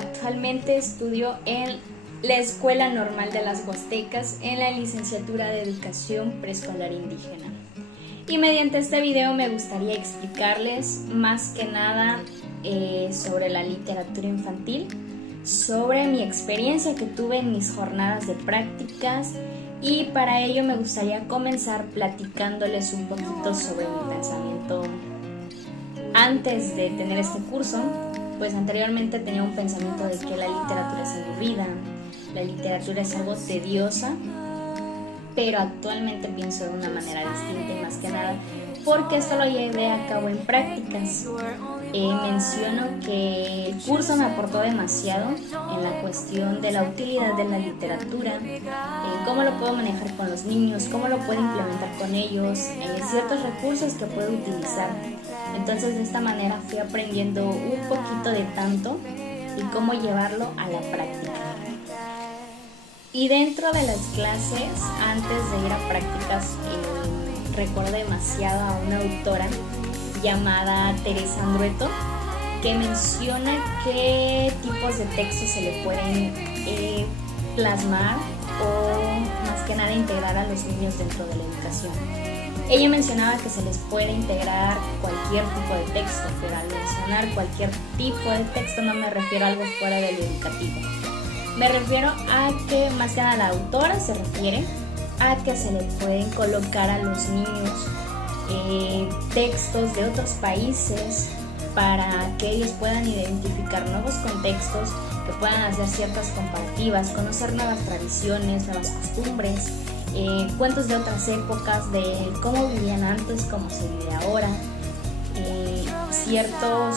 actualmente estudio en la Escuela Normal de las Huastecas en la licenciatura de Educación Preescolar Indígena. Y mediante este video me gustaría explicarles más que nada sobre la literatura infantil, sobre mi experiencia que tuve en mis jornadas de prácticas, y para ello me gustaría comenzar platicándoles un poquito sobre mi pensamiento antes de tener este curso. Pues anteriormente tenía un pensamiento de que la literatura es aburrida, la literatura es algo tediosa, pero actualmente pienso de una manera distinta y más que nada porque esto lo llevé a cabo en prácticas. Menciono que el curso me aportó demasiado en la cuestión de la utilidad de la literatura, cómo lo puedo manejar con los niños, cómo lo puedo implementar con ellos, ciertos recursos que puedo utilizar. Entonces de esta manera fui aprendiendo un poquito de tanto y cómo llevarlo a la práctica. Y dentro de las clases, antes de ir a prácticas, recuerdo demasiado a una autora llamada Teresa Andrueto, que menciona qué tipos de textos se le pueden plasmar o más que nada integrar a los niños dentro de la educación. Ella mencionaba que se les puede integrar cualquier tipo de texto, pero al mencionar cualquier tipo de texto no me refiero a algo fuera de lo educativo. Me refiero a que más que nada la autora se refiere a que se le pueden colocar a los niños textos de otros países para que ellos puedan identificar nuevos contextos, que puedan hacer ciertas comparativas, conocer nuevas tradiciones, nuevas costumbres, cuentos de otras épocas, de cómo vivían antes, cómo se vive ahora, ciertos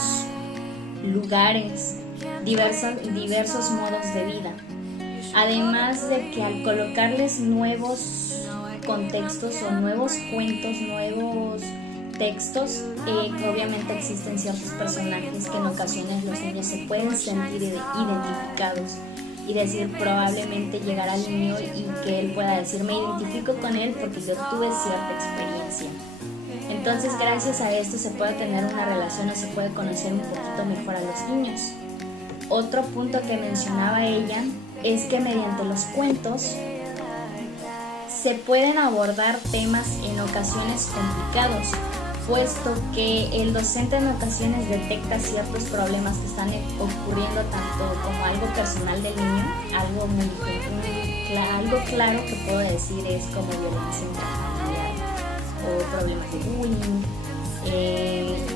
lugares, diversos modos de vida. Además de que al colocarles nuevos contextos o nuevos cuentos, nuevos textos, obviamente existen ciertos personajes que en ocasiones los niños se pueden sentir identificados y decir, probablemente llegar al niño y que él pueda decir, me identifico con él porque yo tuve cierta experiencia. Entonces gracias a esto se puede tener una relación o se puede conocer un poquito mejor a los niños. Otro punto que mencionaba ella es que mediante los cuentos se pueden abordar temas en ocasiones complicados, puesto que el docente en ocasiones detecta ciertos problemas que están ocurriendo tanto como algo personal del niño, algo claro que puedo decir es como violencia intrafamiliar o problemas de bullying,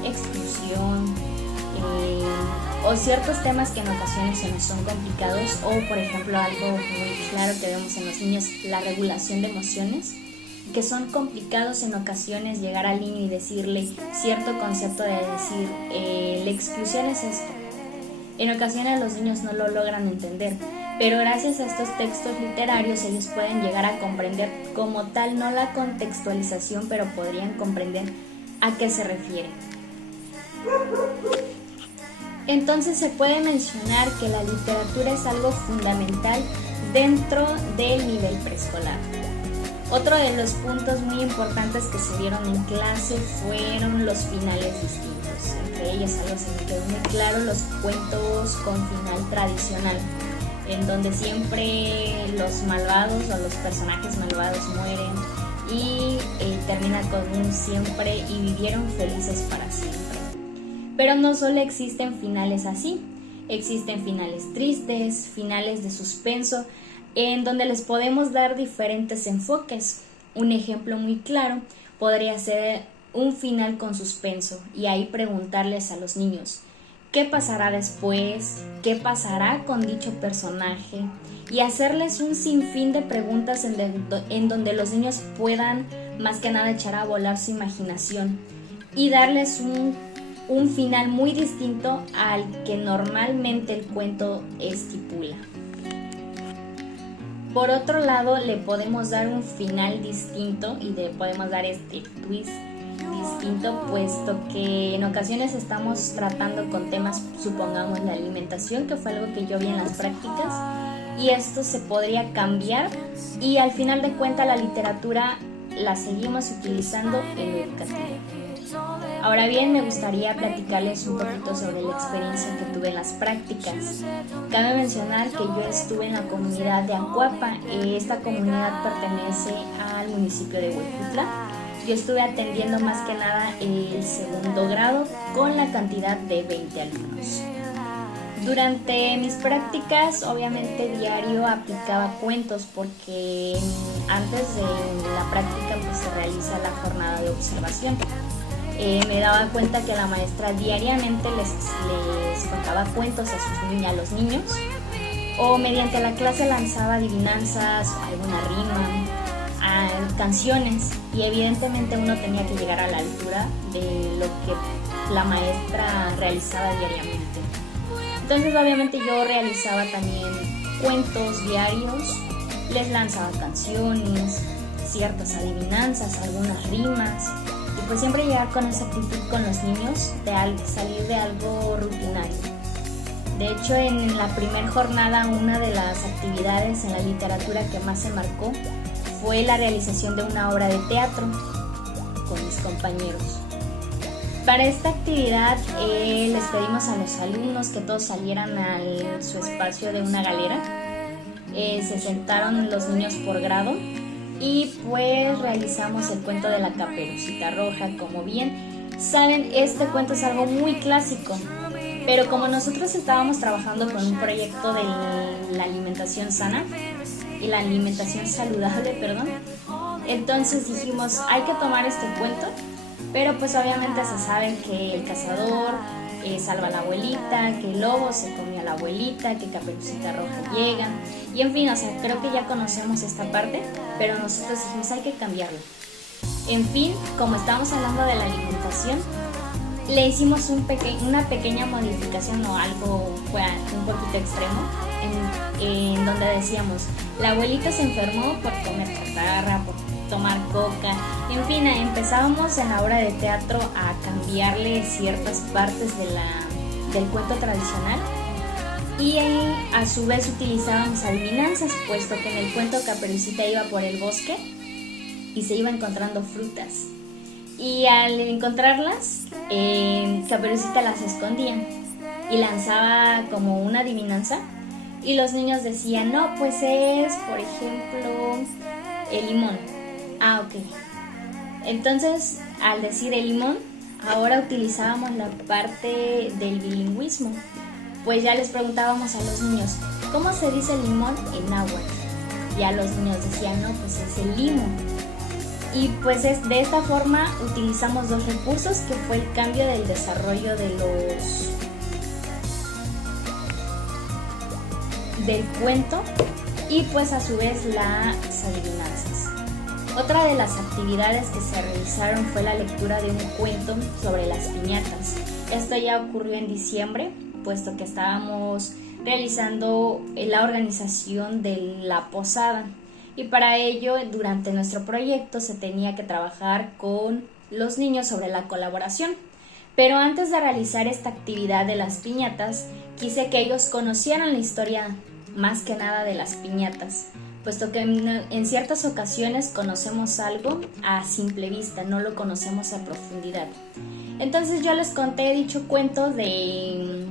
exclusión, o ciertos temas que en ocasiones se nos son complicados, o por ejemplo algo muy claro que vemos en los niños, la regulación de emociones, que son complicados en ocasiones llegar al niño y decirle cierto concepto de decir, la exclusión es esto. En ocasiones los niños no lo logran entender, pero gracias a estos textos literarios ellos pueden llegar a comprender como tal, no la contextualización, pero podrían comprender a qué se refiere. Entonces se puede mencionar que la literatura es algo fundamental dentro del nivel preescolar. Otro de los puntos muy importantes que se dieron en clase fueron los finales distintos. Entre ellos algo se me quedó muy claro, los cuentos con final tradicional, en donde siempre los malvados o los personajes malvados mueren y termina con un siempre y vivieron felices para siempre. Pero no solo existen finales así, existen finales tristes, finales de suspenso, en donde les podemos dar diferentes enfoques. Un ejemplo muy claro podría ser un final con suspenso, y ahí preguntarles a los niños, ¿qué pasará después? ¿Qué pasará con dicho personaje? Y hacerles un sinfín de preguntas en donde los niños puedan más que nada echar a volar su imaginación y darles un final muy distinto al que normalmente el cuento estipula. Por otro lado, le podemos dar un final distinto y le podemos dar este twist distinto, puesto que en ocasiones estamos tratando con temas, supongamos la alimentación, que fue algo que yo vi en las prácticas, y esto se podría cambiar y al final de cuentas la literatura la seguimos utilizando en lo educativo. Ahora bien, me gustaría platicarles un poquito sobre la experiencia que tuve en las prácticas. Cabe mencionar que yo estuve en la comunidad de Acuapa. Esta comunidad pertenece al municipio de Huejutla. Yo estuve atendiendo más que nada el segundo grado con la cantidad de 20 alumnos. Durante mis prácticas, obviamente diario aplicaba cuentos porque antes de la práctica pues, se realiza la jornada de observación. Me daba cuenta que la maestra diariamente les contaba cuentos a los niños, o mediante la clase lanzaba adivinanzas, alguna rima, canciones, y evidentemente uno tenía que llegar a la altura de lo que la maestra realizaba diariamente. Entonces obviamente yo realizaba también cuentos diarios, les lanzaba canciones, ciertas adivinanzas, algunas rimas, y pues siempre llegar con esa actitud con los niños de salir de algo rutinario. De hecho, en la primera jornada, una de las actividades en la literatura que más se marcó fue la realización de una obra de teatro con mis compañeros. Para esta actividad les pedimos a los alumnos que todos salieran a su espacio de una galera. Se sentaron los niños por grado y pues realizamos el cuento de la Caperucita Roja. Como bien saben, este cuento es algo muy clásico, pero como nosotros estábamos trabajando con un proyecto de la alimentación sana y la alimentación saludable, entonces dijimos, hay que tomar este cuento. Pero pues obviamente se sabe que el cazador salva a la abuelita, que el lobo se come a la abuelita, que Caperucita Roja llega, y en fin, creo que ya conocemos esta parte, pero nosotros dijimos hay que cambiarlo. En fin, como estamos hablando de la alimentación, le hicimos una pequeña modificación, o algo fue un poquito extremo, en donde decíamos, la abuelita se enfermó por comer chatarra, por tomar coca, en fin, empezábamos en la obra de teatro a cambiarle ciertas partes del cuento tradicional, y a su vez utilizábamos adivinanzas, puesto que en el cuento Caperucita iba por el bosque y se iba encontrando frutas, y al encontrarlas Caperucita las escondía y lanzaba como una adivinanza, y los niños decían, no, pues es, por ejemplo, el limón. Ah, ok. Entonces, al decir el limón, ahora utilizábamos la parte del bilingüismo. Pues ya les preguntábamos a los niños, ¿cómo se dice limón en náhuatl? Y a los niños decían, no, pues es el limo. Y pues de esta forma utilizamos dos recursos, que fue el cambio del desarrollo del cuento, y pues a su vez las adivinanzas. Otra de las actividades que se realizaron fue la lectura de un cuento sobre las piñatas. Esto ya ocurrió en diciembre, puesto que estábamos realizando la organización de la posada, y para ello durante nuestro proyecto se tenía que trabajar con los niños sobre la colaboración. Pero antes de realizar esta actividad de las piñatas, quise que ellos conocieran la historia más que nada de las piñatas, puesto que en ciertas ocasiones conocemos algo a simple vista, no lo conocemos a profundidad. Entonces yo les conté dicho cuento de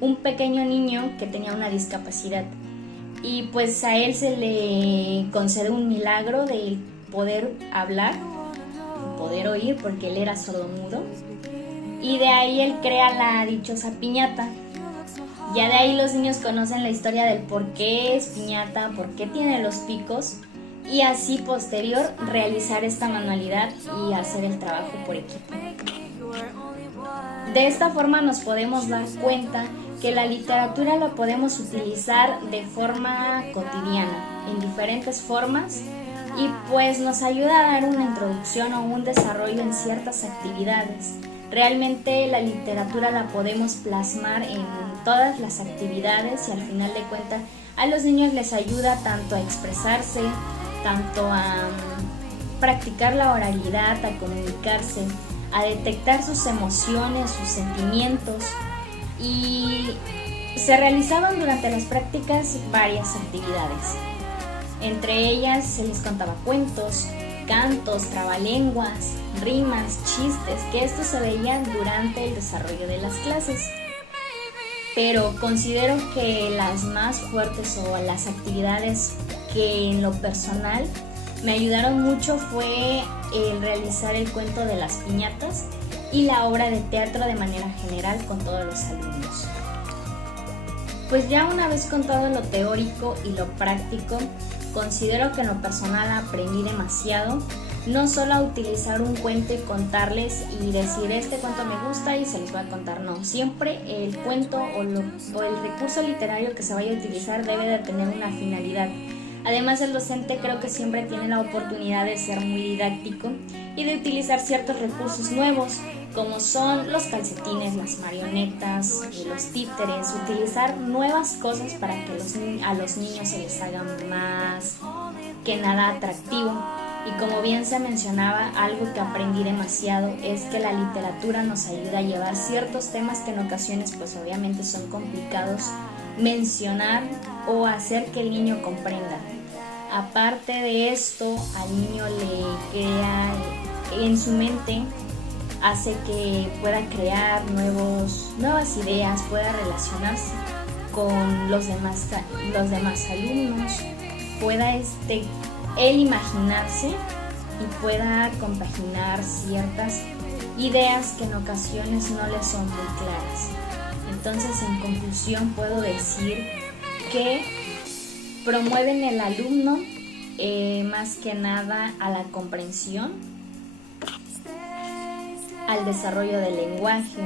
un pequeño niño que tenía una discapacidad, y pues a él se le concede un milagro de poder hablar, poder oír, porque él era sordomudo, y de ahí él crea la dichosa piñata. Ya de ahí los niños conocen la historia del por qué es piñata, por qué tiene los picos, y así posterior realizar esta manualidad y hacer el trabajo por equipo. De esta forma nos podemos dar cuenta que la literatura la podemos utilizar de forma cotidiana, en diferentes formas, y pues nos ayuda a dar una introducción o un desarrollo en ciertas actividades. Realmente la literatura la podemos plasmar en todas las actividades, y al final de cuentas a los niños les ayuda tanto a expresarse, tanto a practicar la oralidad, a comunicarse, a detectar sus emociones, sus sentimientos. Y se realizaban durante las prácticas varias actividades. Entre ellas se les contaba cuentos, cantos, trabalenguas, rimas, chistes, que esto se veía durante el desarrollo de las clases. Pero considero que las más fuertes o las actividades que en lo personal me ayudaron mucho fue el realizar el cuento de las piñatas y la obra de teatro de manera general con todos los alumnos. Pues ya una vez contado lo teórico y lo práctico, considero que en lo personal aprendí demasiado, no solo a utilizar un cuento y contarles y decir este cuento me gusta y se los voy a contar, no, siempre el cuento o el recurso literario que se vaya a utilizar debe de tener una finalidad. Además, el docente creo que siempre tiene la oportunidad de ser muy didáctico y de utilizar ciertos recursos nuevos, como son los calcetines, las marionetas, los títeres, utilizar nuevas cosas para que a los niños se les haga más que nada atractivo. Y como bien se mencionaba, algo que aprendí demasiado es que la literatura nos ayuda a llevar ciertos temas que en ocasiones pues obviamente son complicados mencionar o hacer que el niño comprenda. Aparte de esto, al niño le crea en su mente, hace que pueda crear nuevas ideas, pueda relacionarse con los demás alumnos, pueda él imaginarse y pueda compaginar ciertas ideas que en ocasiones no le son muy claras. Entonces, en conclusión, puedo decir que promueven el alumno más que nada a la comprensión, al desarrollo del lenguaje,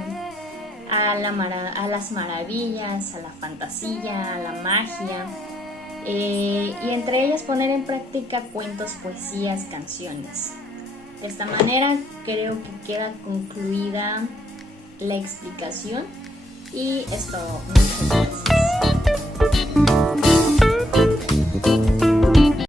a las maravillas, a la fantasía, a la magia, y entre ellas poner en práctica cuentos, poesías, canciones. De esta manera creo que queda concluida la explicación y es todo. Muchas gracias.